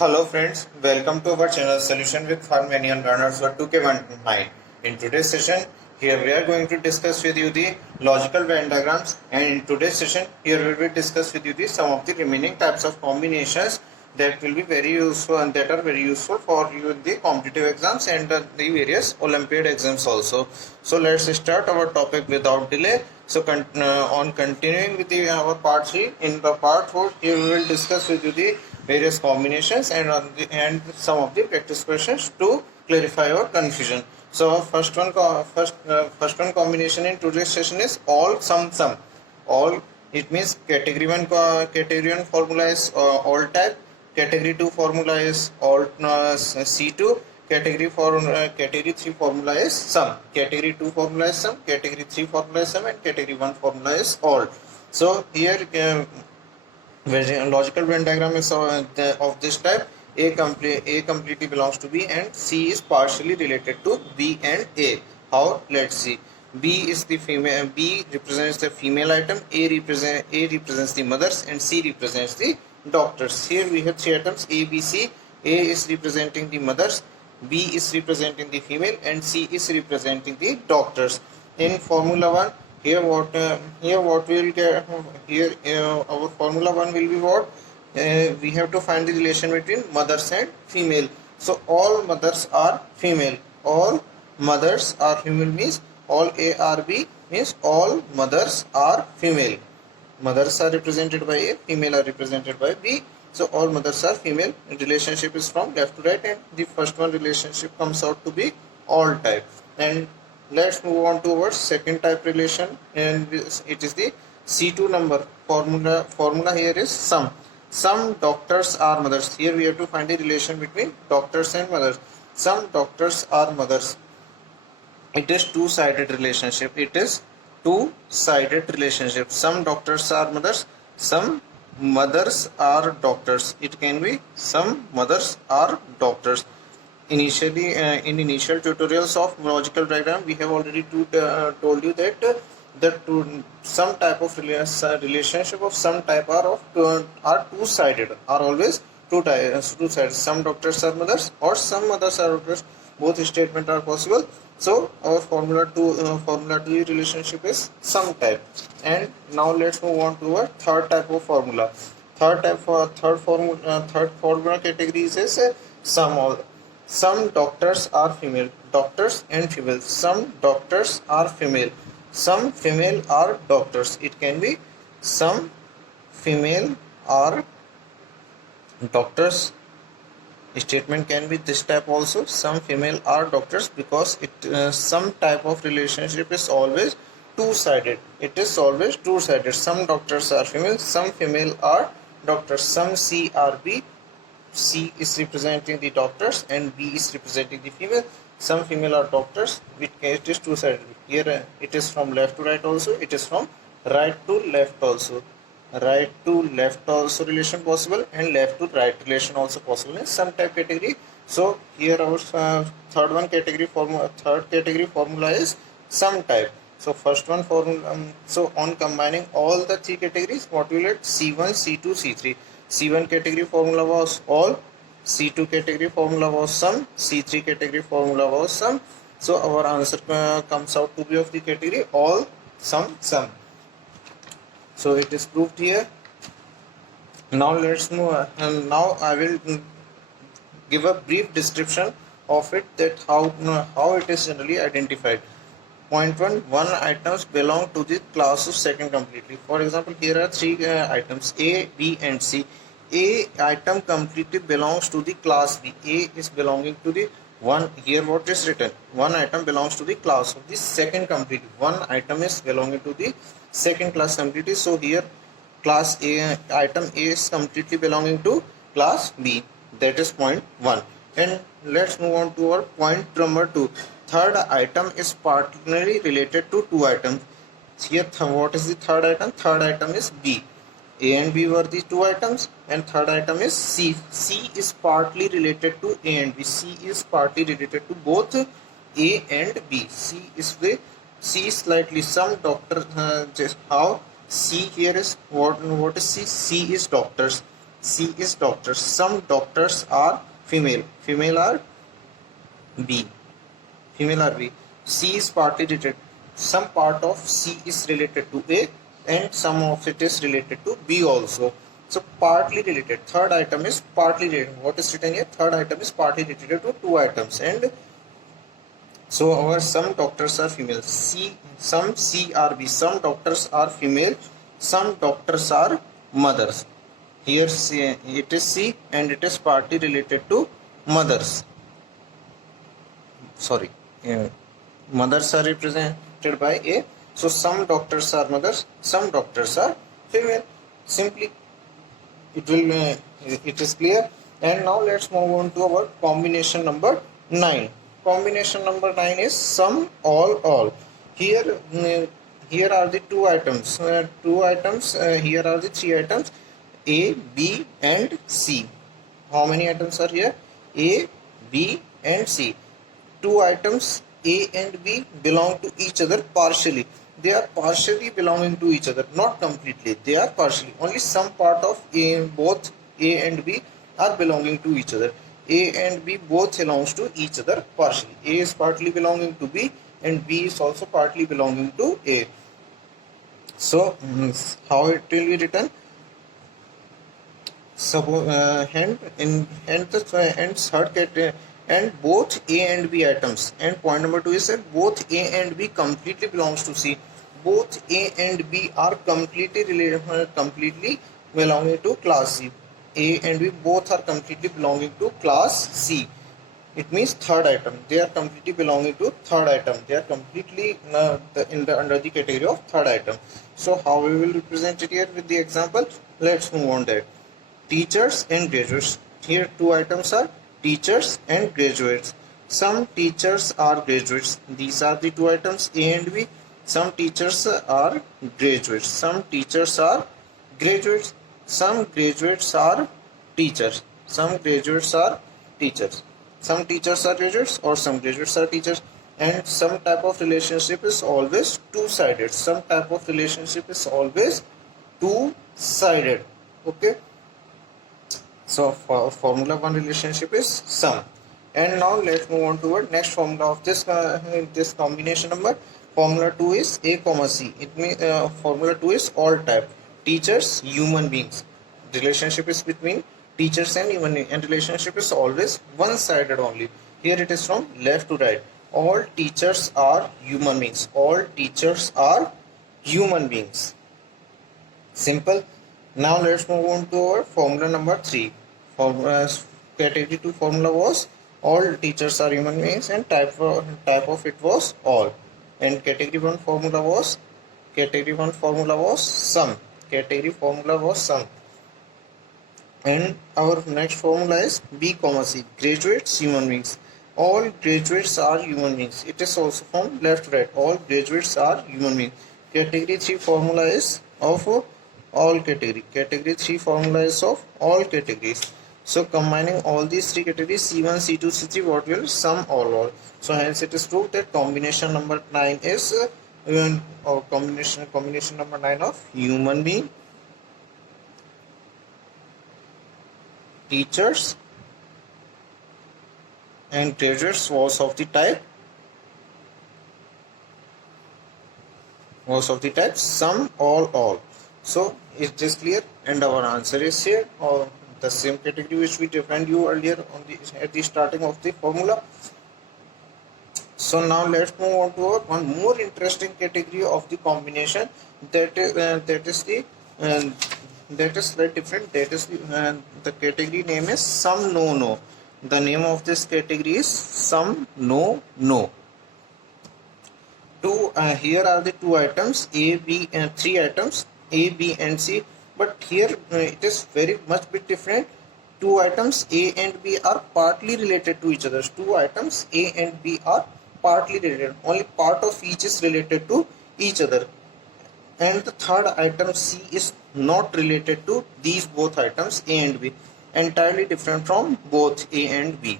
Hello friends, welcome to our channel Solution with Venn Learners for 2K19. In today's session, here we are going to discuss with you the logical Venn diagrams, and in today's session, here we will discuss with you some of the remaining types of combinations that will be very useful and that are very useful for you in the competitive exams and the various Olympiad exams also. So let's start our topic without delay. So on continuing with our part 3, in the part 4, here we will discuss with you the various combinations and some of the practice questions to clarify your confusion. So first one combination in today's session is all sum sum. All, it means category 1 formula is all type, category 2 formula is all C2, category 3 formula is sum, category 2 formula is sum, category 3 formula is sum, and category 1 formula is all. So here logical Venn diagram is of this type. A completely belongs to B and C is partially related to B and A. How? Let's see. B is the female. B represents the female item. A represents the mothers, and C represents the doctors. Here we have three items A, B, C. A is representing the mothers, B is representing the female, and C is representing the doctors. In Formula 1, here what we will get here, our Formula 1 will be what we have to find the relation between mothers and female. So all mothers are female. All mothers are female means all A are B means all mothers are female. Mothers are represented by A, female are represented by B. So all mothers are female. And relationship is from left to right, and the first one relationship comes out to be all type. And let's move on to our second type relation, and it is the C2 number. Formula here is sum. Some doctors are mothers. Here we have to find the relation between doctors and mothers. Some doctors are mothers. It is two-sided relationship. It is two-sided relationship. Some doctors are mothers. Some mothers are doctors. It can be some mothers are doctors. Initially, in initial tutorials of logical diagram, we have already told you that some type of relationship of some type are two-sided, are always two-sided. Some doctors are mothers or some mothers are doctors. Both statements are possible. So our formula 2 relationship is some type. And now let's move on to our third type of formula. Third formula categories is sum. Some doctors are female. Doctors and female. Some doctors are female. Some female are doctors. It can be some female are doctors. Statement can be this type also. Some female are doctors, because it some type of relationship is always two-sided. It is always two-sided. Some doctors are female. Some female are doctors. Some C are B. C is representing the doctors and B is representing the female. Some female are doctors. It is two-sided. Here it is from left to right also. It is from right to left also. Right to left also relation possible, and left to right relation also possible in some type category. So here our third category formula is some type. So first one formula. So on combining all the three categories, what will it? C1, C2, C3. C1 category formula was all, C2 category formula was sum, C3 category formula was sum. So our answer comes out to be of the category all, sum, sum. So it is proved here. Now let's move, and now I will give a brief description of it, that how it is generally identified. Point 1 items belong to the class of second completely. For example, here are three items A, B and C. A item completely belongs to the class B. A is belonging to the one. Here what is written? One item belongs to the class of the second completely. One item is belonging to the second class completely. So here class A item A is completely belonging to class B. That is point 1. And let's move on to our point number 2. Third item is partly related to two items. Here what is the third item? Third item is B. A and B were the two items, and third item is C. C is partly related to A and B. C is partly related to both A and B. C is slightly some doctor. Just how C here is what is C? C is doctors. C is doctors. Some doctors are female. Female are B. Female are B. C is partly related. Some part of C is related to A and some of it is related to B also. So partly related. Third item is partly related. What is written here? Third item is partly related to two items. And so our some doctors are female. Some C are B. Some doctors are female. Some doctors are mothers. Here it is C and it is partly related to mothers. Sorry, mothers are represented by A. So some doctors are mothers, some doctors are female. Simply it is clear. And now let's move on to our combination number 9. Combination number 9 is sum all. Here here are the two items. Here are the three items A, B and C. How many items are here? A, B and C. Two items A and B belong to each other partially. They are partially belonging to each other, not completely. They are partially. Only some part of both A and B are belonging to each other. A and B both belongs to each other partially. A is partly belonging to B and B is also partly belonging to A. So how it will be written? And both A and B items. And point number 2 is that both A and B completely belongs to C. Both A and B are completely belonging to class C. A and B both are completely belonging to class C. It means third item. They are completely belonging to third item. They are completely under the category of third item. So how we will represent it here with the example? Let's move on there. Teachers and graduates. Here two items are teachers and graduates. Some teachers are graduates. These are the two items A and B. Some teachers are graduates. Some teachers are graduates. Some graduates are teachers. Some graduates are teachers. Some teachers are graduates or some graduates are teachers. And some type of relationship is always two-sided. Some type of relationship is always two-sided. Okay. So for formula 1 relationship is sum. And now let's move on to our next formula of this combination number. Formula 2 is A comma C. It means formula 2 is all type. Teachers, human beings. Relationship is between teachers and human beings, and relationship is always one-sided only. Here it is from left to right. All teachers are human beings. All teachers are human beings. Simple. Now let's move on to our formula number 3. Category 2 formula was all teachers are human beings and type of it was all. And category 1 formula was sum. Category formula was sum. And our next formula is B comma C. Graduates, human beings. All graduates are human beings. It is also from left to right. All graduates are human beings. Category 3 formula is of all category. Category 3 formula is of all categories. So combining all these three categories C1, C2, C3, what will sum all. So hence it is proved that combination number 9 is combination number 9 of human being, teachers and graduates was of the type sum all. So is this clear? And our answer is here, or the same category which we defined you earlier at the starting of the formula. So now let's move on to one more interesting category of the combination that is very different. That is the category name is sum no. The name of this category is sum no. Here are the two items A, B and three items A, B and C. But here it is very much bit different. Two items A and B are partly related to each other. Two items A and B are partly related. Only part of each is related to each other. And the third item C is not related to these both items A and B. Entirely different from both A and B.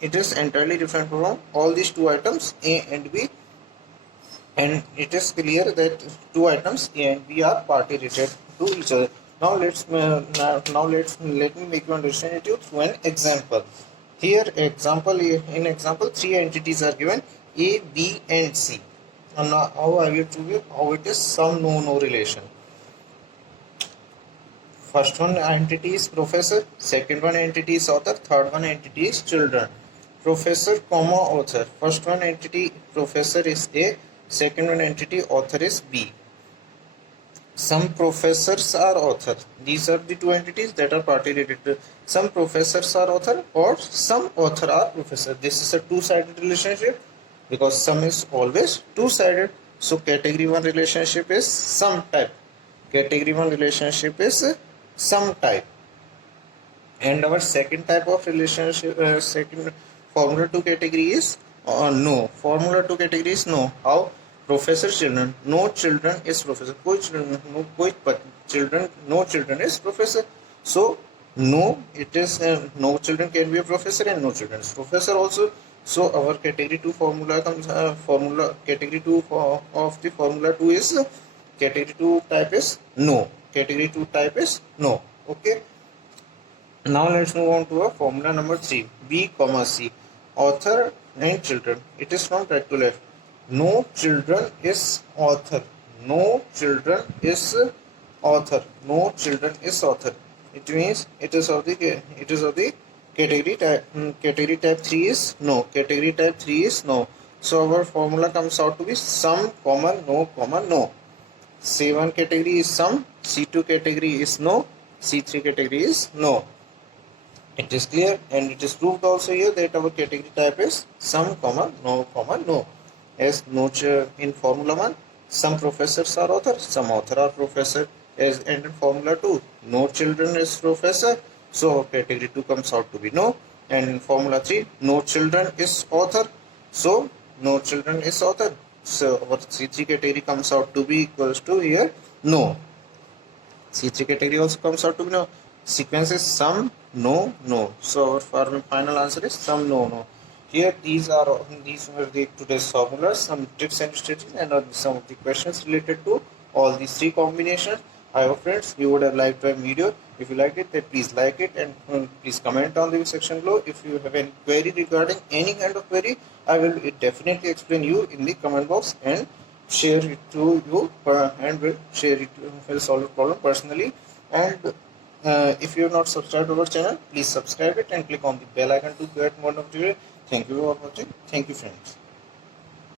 It is entirely different from all these two items A and B. And it is clear that two items A and B are partly related to each other. Let me make you understand it through an example. Here in example three entities are given, A, B and C. And now how I will prove you how it is some no relation. First one entity is professor, second one entity is author, third one entity is children. Professor comma author. First one entity professor is A, second one entity author is B. Some professors are author. These are the two entities that are partly related. Some professors are author or some author are professor. This is a two-sided relationship because sum is always two-sided. So category 1 relationship is sum type. Category 1 relationship is sum type. And our second type of relationship, second formula to category is no. Formula to category is no. How? Professor children. No children is professor. No children is professor. So no, it is no children can be a professor and no children is professor also. So our category 2 formula comes category 2 of the formula 2 is category 2 type is no. Category 2 type is no. Okay. Now let's move on to a formula number 3, B, C, author and children. It is from right to left. No children is author. No children is author. No children is author. It means it is of the category type. Category type 3 is no. Category type 3 is no. So our formula comes out to be some, no. C1 category is some. C2 category is no. C3 category is no. It is clear and it is proved also here that our category type is some, no. As no in formula 1, some professors are author, some author are professor. As and in formula 2, no children is professor. So category 2 comes out to be no. And in formula 3, no children is author. So no children is author. So our C3 category comes out to be equals to here no. C3 category also comes out to be no. Sequence is some, no. So our final answer is some, no. Here these were the today's formulas, some tips and strategies, and some of the questions related to all these three combinations. I hope friends you would have liked my video. If you like it, then please like it and please comment down the section below. If you have any query regarding any kind of query, I will definitely explain you in the comment box and share it to you and will share it will solve the problem personally. And if you have not subscribed to our channel, please subscribe it and click on the bell icon to get more notifications. Thank you for watching. Thank you friends.